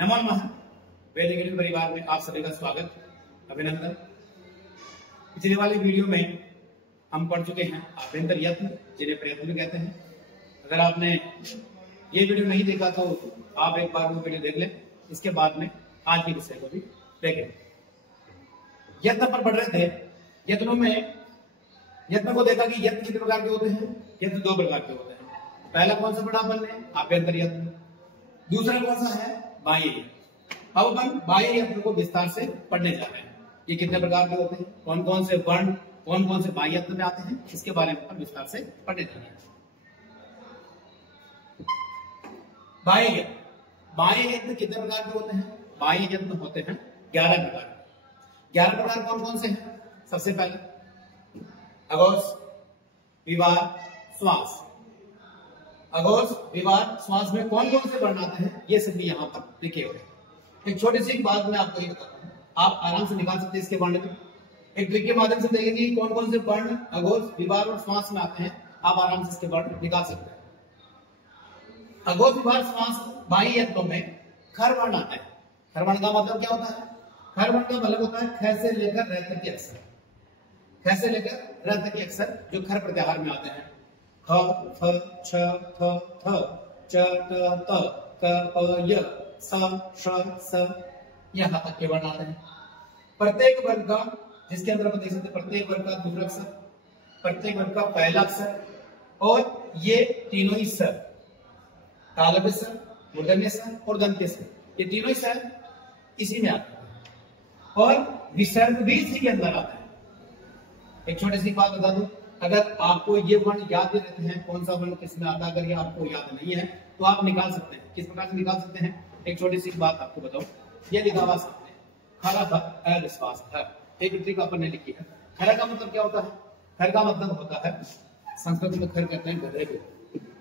नमो नमः। वेद गणित परिवार में आप सभी का स्वागत, अभिनंदन। पिछले वाले वीडियो में हम पढ़ चुके हैं आभ्यंतर यत्न, जिन्हें प्रयत्न भी कहते हैं। अगर आपने ये वीडियो नहीं देखा तो आप एक बार वो वीडियो देख लें, इसके बाद में आज के विषय को भी देखें। यत्न पर पढ़ रहे थे। यत्नों में यत्न को देखा कि यत्न कितने प्रकार के होते हैं। यत्न दो प्रकार के होते हैं। पहला कौन सा पढ़ा अपन ने? आभ्यंतर यत्न। दूसरा कौन सा है? बाह्य यत्न। अब अपन बाह्य यत्न को विस्तार से पढ़ने जा रहे हैं। ये कितने प्रकार के होते हैं, कौन कौन से वर्ण कौन कौन से बाह्य यत्न में आते हैं, इसके बारे में अपन विस्तार से पढ़ने जा रहे हैं। बाह्य यत्न। बाह्य यत्न कितने प्रकार के होते हैं? बाह्य यत्न होते हैं 11 प्रकार। 11 प्रकार कौन कौन से हैं? सबसे पहले अघोष, विवार, श्वास। अघोष, विवार, श्वास में कौन कौन से वर्ण आते हैं ये सभी यहाँ पर लिखे हुए हैं। एक छोटी सी बात मैं आपको ये बताता हूँ, आप आराम से निकाल सकते हैं इसके वर्ण में। एक ट्रिक के माध्यम से देखेंगे कौन कौन से वर्ण अघोष, विवार और श्वास में आते हैं। आप आराम से इसके वर्ण निकाल सकते हैं। अघोष, विवार, श्वास बाह्य यत्नों में खर वर्ण आता है। खर वर्ण का मतलब क्या होता है? खर वर्ण का मतलब होता है ख से लेकर र तक के अक्षर। ख से लेकर र तक के अक्षर जो खर प्रत्याहार में आते हैं। ख, फ, छ, थ, थ, च, त, त, क, प, य, स, श, स, यहाँ तक के वर्ण आते हैं। प्रत्येक वर्ग का, जिसके अंदर अपन देख सकते हैं प्रत्येक वर्ग का दूसरा अक्षर, प्रत्येक वर्ग का पहला अक्षर, और ये तीनों ही स्वर, तालव्य स्वर, मूर्धन्य स्वर और दंत्य स्वर, ये तीनों ही स्वर इसी में आते हैं और विसर्ग भी इसी के अंदर आता है। एक छोटी सी बात बता दूं, अगर आपको ये वर्ण याद रहते हैं कौन सा वर्ण किसमें आता है, अगर ये आपको याद नहीं है तो आप निकाल सकते हैं। किस प्रकार से निकाल सकते हैं? एक छोटी सी बात आपको बताऊं, ये लिखा हुआ सकते हैं खरा खर अविश्वास खर। एक ट्रिक अपन ने लिखी है। खरा का मतलब क्या होता है? खर का मतलब होता है, संस्कृत में खर कहते हैं गधे को,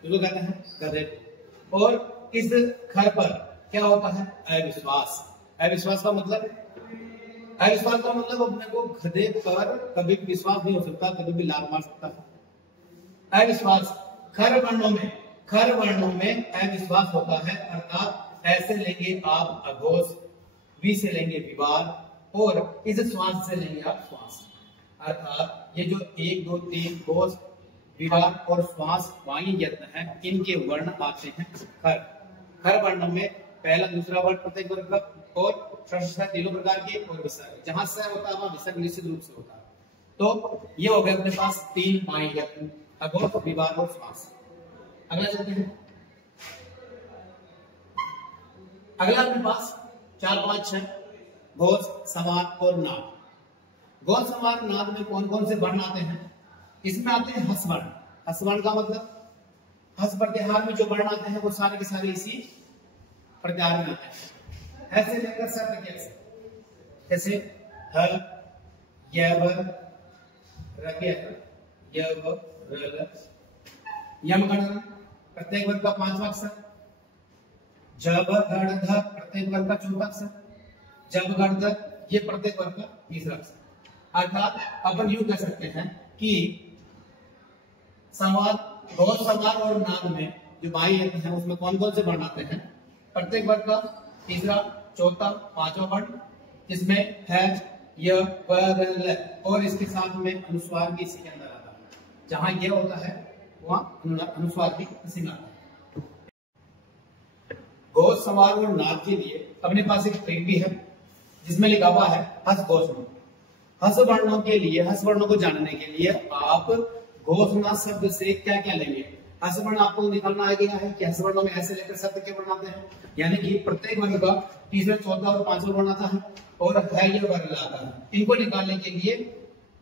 जो कहते हैं गधे को। और इस खर पर क्या होता है? अविश्वास। अविश्वास का मतलब, अविश्वास का मतलब अपने को गधे पर कभी विश्वास नहीं हो सकता, कभी भी लात मार सकता है। अविश्वास खर वर्णों में अविश्वास होता है, अर्थात ऐसे लेंगे आप अघोष, वी से लेंगे विवार और इस श्वास से लेंगे आप श्वास। अर्थात ये जो 1 2 3 घोष, विवार और श्वास बाह्य यत्न है, इनके वर्ण आते हैं खर। खर वर्णों में पहला दूसरा वर्ण प्रत्येक वर्ग का और तीनों प्रकार के, और विसर्ग जहां स होता है वहां विसर्ग निश्चित रूप से होता है। तो ये हो गया अपने पास 3 बाह्य यत्न, अघोष, विवार और श्वास। अगला चलते हैं। अगला अपने पास 4 5 6 घोष, संवार और नाद। घोष, संवार, नाद में कौन कौन से वर्ण आते हैं? इसमें आते हैं हस वर्ण। हस वर्ण का मतलब हस प्रत्याहार में जो वर्ण आते हैं वो सारे के सारे इसी प्रत्याहार में आते हैं। ऐसे लेकर सर तक के अक्षर, जैसे हल, यव, रज्ञ, यव, रल, यम गण प्रत्येक वर्ग का 5वां अक्षर, जब गण ध प्रत्येक वर्ग का 4वां अक्षर, जब गण ध ये प्रत्येक वर्ग का 3रा अक्षर। अर्थात अपन यूं कह सकते हैं कि संवाद, घोष, संवार और नाद में जो बाह्य यत्न है उसमें कौन कौन से वर्ण आते हैं? प्रत्येक वर्ग का 3रा, 4था, 5वां वर्ण, जिसमें है य, व, र, ल, और इसके साथ में अनुस्वार भी इसी के अंदर आता है। जहां यह होता है वहां अनुस्वार भी इसी में आता है। घोष, संवार और नाद के लिए अपने पास एक ट्रिक भी है जिसमें लिखा हुआ है हस घोष नाद। हस वर्णों के लिए, हस वर्णों को जानने के लिए आप घोष नाद शब्द से क्या क्या लेंगे? हस वर्ण आपको निकालना आ गया है कि हस वर्णों में ऐसे लेकर शब्द के वर्ण आते हैं, यानी कि प्रत्येक वर्ग का 3रा, 4था और 5वां वर्ण आता है और है ये वर्ण आता है। इनको निकालने के लिए,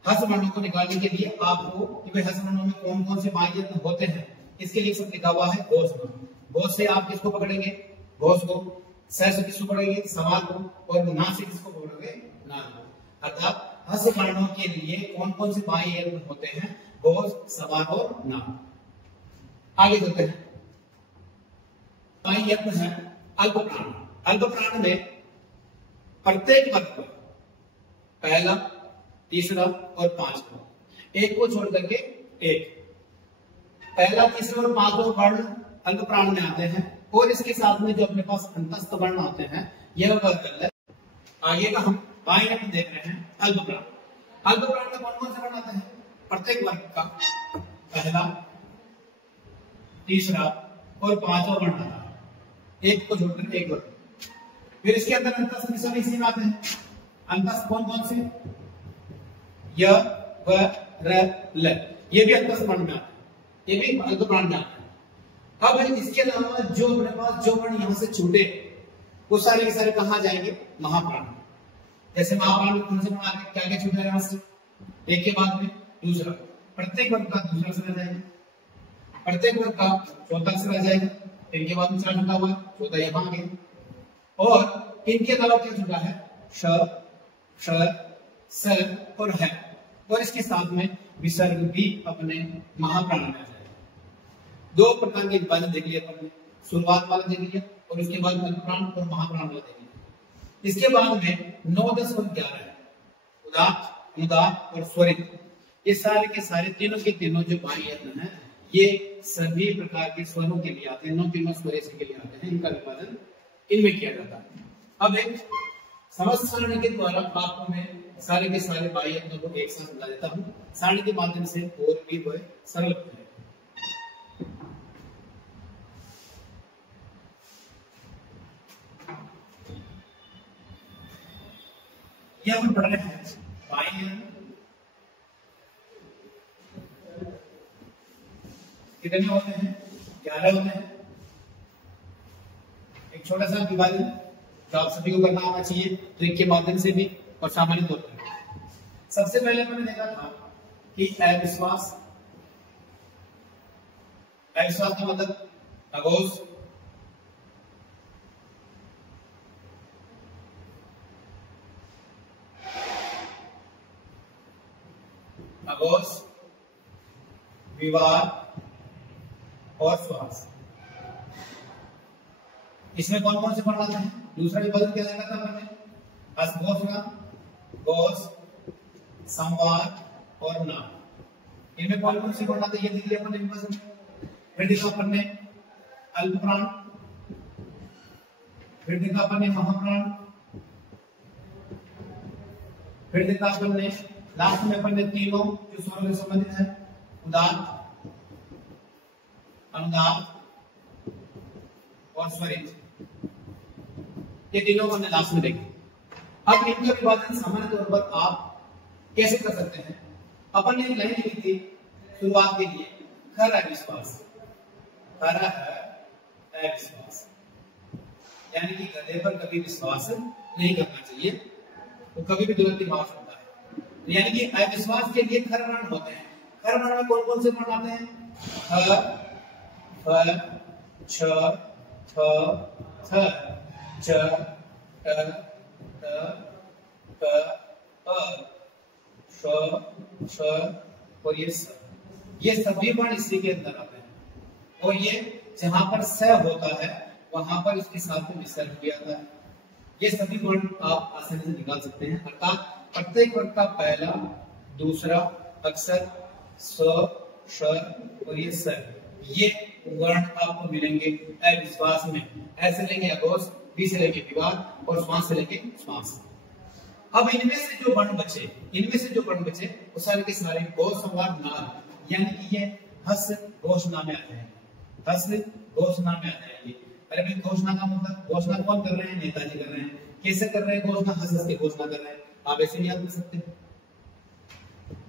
हस वर्णों को निकालने के लिए आपको कि हस वर्णों में कौन कौन से बाह्य यत्न होते हैं, इसके लिए सब लिखा हुआ है घोष नाद। घोष से आप किसको पकड़ेंगे? घोष को। स से किसको पकड़ेंगे? संवार को। और ना से किसको पकड़ोगे? नाद को। अर्थात हस वर्णों के लिए कौन कौन से बाह्य यत्न होते हैं? घोष, संवार और नाद। आगे चलते हैं। बाह्य यत्न है अल्प प्राण। अल्प प्राण में प्रत्येक वर्ग का पहला, 3रा और 5वां, एक को छोड़ करके एक, पहला, 3रा और 5वां वर्ण अल्प प्राण में आते हैं। और इसके साथ में जो अपने पास अंतस्थ वर्ण आते हैं यह वर्ग। आगे का हम बाएं में देख रहे हैं अल्पप्राण। अल्पप्राण में कौन कौन से वर्ण आते हैं? प्रत्येक वर्ग का पहला, तीसरा और पांचवा वर्ण आता है, एक को छोड़कर एक वर्ग। फिर इसके अंदर अंतस्थ भी सभी इसी में आते हैं। अंतस्थ कौन कौन से? य, व, र, ल, ये भी अंतस्थ वर्ण में आते हैं, ये भी अल्पप्राण में आते हैं। अब इसके अलावा जो अपने पास जो वर्ण यहां से छूटे वो सारे के सारे कहां जाएंगे? महाप्राण। जैसे महाप्राण में कौन से वर्ण आते हैं? क्या क्या छूटे यहां से? एक के बाद में दूसरा, प्रत्येक वर्ग का दूसरा अक्षर आ जाएगा, प्रत्येक वर्ग का चौथा अक्षर आ जाएगा, इनके बाद में चार छूटा हुआ, चौथा यहां आ गया। और इनके अलावा क्या छूटा है? श, श, स और है, और इसके साथ में विसर्ग भी अपने महाप्राण में आ जाएगा। दो प्रकार के विभाजन देख लिया अपन ने, शुरुआत वाला देख लिया और उसके बाद अल्पप्राण और महाप्राण वाला देख लिया। इसके बाद में 9, 10 और 11 है, उदात्त, अनुदात्त और स्वरित। ये सारे के सारे तीनों के तीनों जो बाह्य यत्न है ये सभी प्रकार के स्वरों के लिए आते हैं, तीनों स्वर के लिए आते हैं, इनका विभाजन इनमें किया जाता है। अब एक समस्त सारणी के द्वारा आपको मैं सारे के सारे बाह्य यत्नों को एक साथ बता देता हूं, सारणी के माध्यम से और भी वह सरल है। यह हम पढ़ रहे हैं बाह्य कितने होते हैं? 11 होते हैं। एक छोटा सा विभाजन जो आप सभी को करना आना चाहिए ट्रिक के माध्यम से भी और सामान्य तौर पर। सबसे पहले मैंने देखा था कि अविश्वास, अविश्वास का मतलब अघोष, अघोष, विवाद और श्वास। इसमें कौन कौन से वर्ण आते हैं? दूसरा विभाजन क्या देखा था हमने? अस्घोषणा, घोष, संवाद और नाम। इनमें कौन कौन से वर्ण आते हैं ये देख लिया अपन ने विभाजन। फिर देखा अपन ने अल्पप्राण, फिर देखा अपन ने महाप्राण, फिर देखा अपन ने लास्ट में अपन ने तीनों जो स्वरों से संबंधित है, उदात्त, अनुदात्त और स्वरित, ये तीनों को हमने लास्ट में देखे। अब इनका विभाजन सामान्य तौर पर आप कैसे कर सकते हैं? अपन ने एक लाइन लिखी थी शुरुआत के लिए, खर अविश्वास, खर अविश्वास, यानी कि गधे पर कभी विश्वास नहीं करना चाहिए, वो कभी भी दुर्गति मार सकता है। यानी कि अविश्वास के लिए खर वर्ण होते हैं। खर वर्ण में कौन कौन से वर्ण आते हैं? ख, फ, छ, थ, थ, च, ट, ट, क, अ, श, श और ये सभी वर्ण इसी के अंदर आते हैं। और ये जहां पर स होता है वहां पर इसके साथ में विसर्ग भी आता है। ये सभी वर्ण आप आसानी से निकाल सकते हैं, अर्थात प्रत्येक वर्ण का पहला, दूसरा अक्षर स, श और ये स, ये वर्ण आपको मिलेंगे अविश्वास में। ऐसे लेंगे अघोष, बी से लेंगे विवाद और श्वास से लेंगे श्वास। अब इनमें से जो वर्ण बचे वो सारे के सारे घोष, संवाद, नाद, यानी कि ये हस घोषणा में आते हैं, हस घोषणा में आते हैं। अरे भाई घोषणा का मतलब, घोषणा कौन कर रहे हैं? नेताजी कर रहे हैं। कैसे कर रहे हैं घोषणा? हंस के घोषणा कर रहे हैं। आप ऐसे भी याद कर सकते हैं।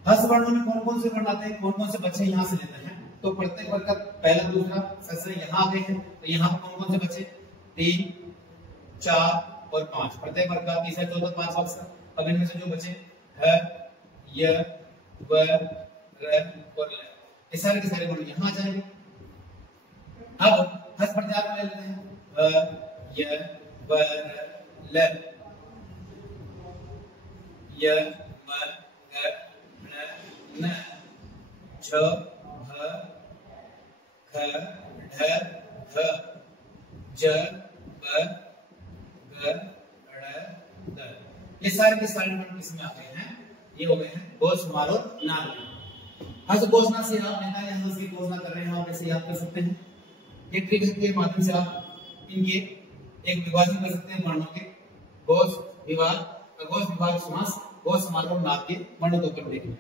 हस वर्णों में कौन कौन से वर्ण आते हैं, कौन कौन से बच्चे यहाँ से लेते हैं? तो प्रत्येक वर्ग का पहला, दूसरा अक्षर यहाँ आ गए हैं, तो यहाँ पर कौन कौन से बचे? 3, 4 और 5। प्रत्येक वर्ग का तीसरा, चौथा, पांचवा अक्षर। अब इनमें से जो बचे ह, य, व, र और ल, ये सारे के सारे वर्ण यहाँ आ जाएंगे। अब हस प्रत्याहार में लेते हैं, ह, य, व, र, ल, य, व, र, न, छ, भ, ख, ढ, ध, ज, ब, ग, ड़, द। ये सारे के सारे वर्ण किसमें आ गए हैं? ये हो गए हैं घोष, समारोह और नाम। हंस घोषणा से आप नेता या हंस की घोषणा कर रहे हैं, आप ऐसे याद कर सकते हैं। ये ट्रिक के माध्यम से आप इनके एक विभाजन कर सकते हैं वर्णों के, घोष विभाग, अघोष विभाग समास, घोष समारोह नाद के वर्णों को करने के लिए।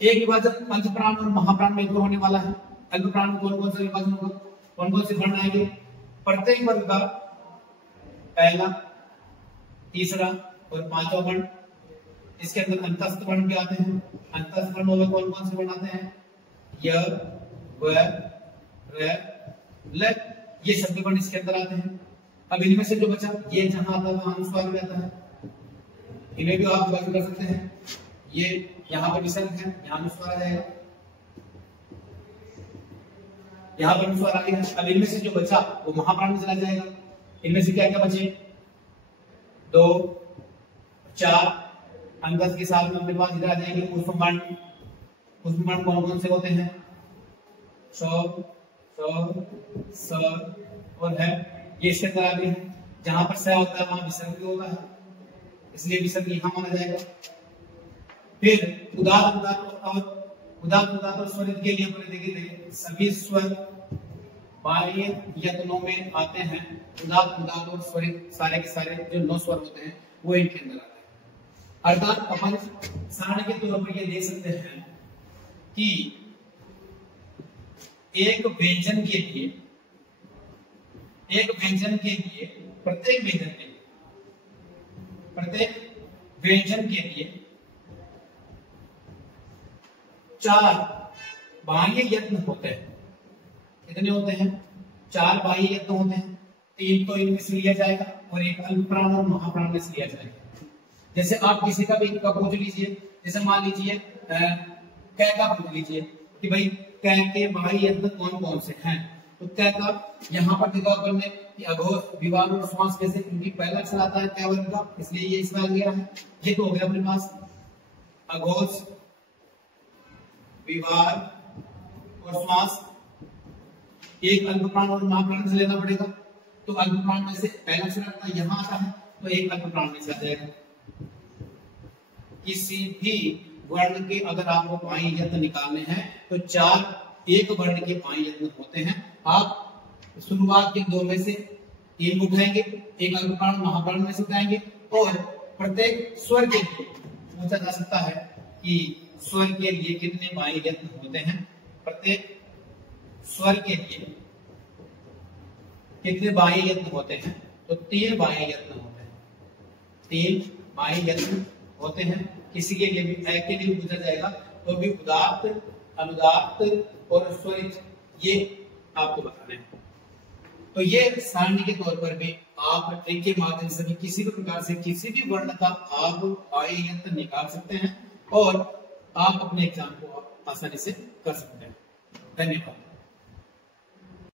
एक विभाजन अल्पप्राण और महाप्राण में होने वाला है। अल्पप्राण में कौन कौन से विभाजन होगा, कौन कौन से वर्ण आएंगे? प्रत्येक वर्ग का पहला, तीसरा और पांचवा वर्ण, इसके अंदर अंतस्थ वर्ण भी आते हैं। अंतस्थ वर्ण में कौन कौन से वर्ण आते हैं? य, व, र, ल, ये शब्द वर्ण इसके अंदर आते हैं। अब इनमें से जो बचा, ये जहां आता है वहां अनुस्वार में आता है, इन्हें भी आप विभाजन कर सकते हैं। ये यहाँ पर विसर्ग है, यहाँ अनुस्वार आ जाएगा, यहाँ पर अनुस्वार आ गया। अब इनमें से जो बचा वो महाप्राण में चला जाएगा। इनमें से क्या क्या बचे? 2, 4 अंगस के साथ में अपने पास इधर आ जाएंगे पुष्पवर्ण। पुष्पवर्ण कौन कौन से होते हैं? स, स और है, ये इसके अंदर आ गए हैं। जहां पर स होता है वहां विसर्ग भी होता है, इसलिए विसर्ग यहां माना जाएगा। फिर उदात्त उदात्त और स्वरित के लिए अपने देखे थे सभी स्वर बाह्य यत्नों में आते हैं। उदात्त और स्वरित सारे के सारे जो 9 स्वर होते हैं वो इनके अंदर आते हैं। अर्थात अपन सारणी के तौर पर ये देख सकते हैं कि एक व्यंजन के लिए प्रत्येक व्यंजन के लिए 4 बाह्य यत्न होते हैं। कितने होते हैं? 4 बाह्य यत्न होते हैं। 3 तो इनमें से लिया जाएगा और एक अल्पप्राण और महाप्राण में से लिया जाएगा। जैसे आप किसी का भी का पूछ लीजिए, जैसे मान लीजिए कै का पूछ लीजिए कि भाई कै के बाह्य यत्न कौन कौन से हैं, तो कै का यहाँ पर दिखा करने कि अघोष विभाग और समास कैसे, क्योंकि पहला अक्षर आता है कै वर्ग का, इसलिए ये इसमें आ गया है। ये तो हो गया अपने पास अघोष विभाग और समास। एक अल्पप्राण और महाप्राण से लेना पड़ेगा, तो अल्पप्राण में से पहला अक्षर यहाँ आता है तो एक अल्पप्राण में से आ जाएगा। किसी भी वर्ण के अगर आपको बाह्य यत्न निकालने हैं तो 4 एक वर्ण के बाह्य यत्न होते हैं। आप शुरुआत के 2 में से 3 उठाएंगे, एक अल्पप्राण महाप्राण में से उठाएंगे, और प्रत्येक स्वर के लिए पूछा जा सकता है कि स्वर के लिए कितने बाह्य यत्न होते हैं, प्रत्येक स्वर के लिए कितने बाह्य यत्न होते हैं, तो 3 बाह्य यत्न होते हैं। 3 बाह्य यत्न होते हैं। किसी के लिए भी एक के लिए पूछा जाएगा तो भी उदात्त, अनुदात्त और स्वरित ये आपको बताना है। तो ये सारणी के तौर पर भी आप ट्रिक के माध्यम से भी किसी भी प्रकार से किसी भी वर्ण का आप बाह्य यत्न निकाल सकते हैं और आप अपने एग्जाम को आसानी से कर सकते हैं। धन्यवाद।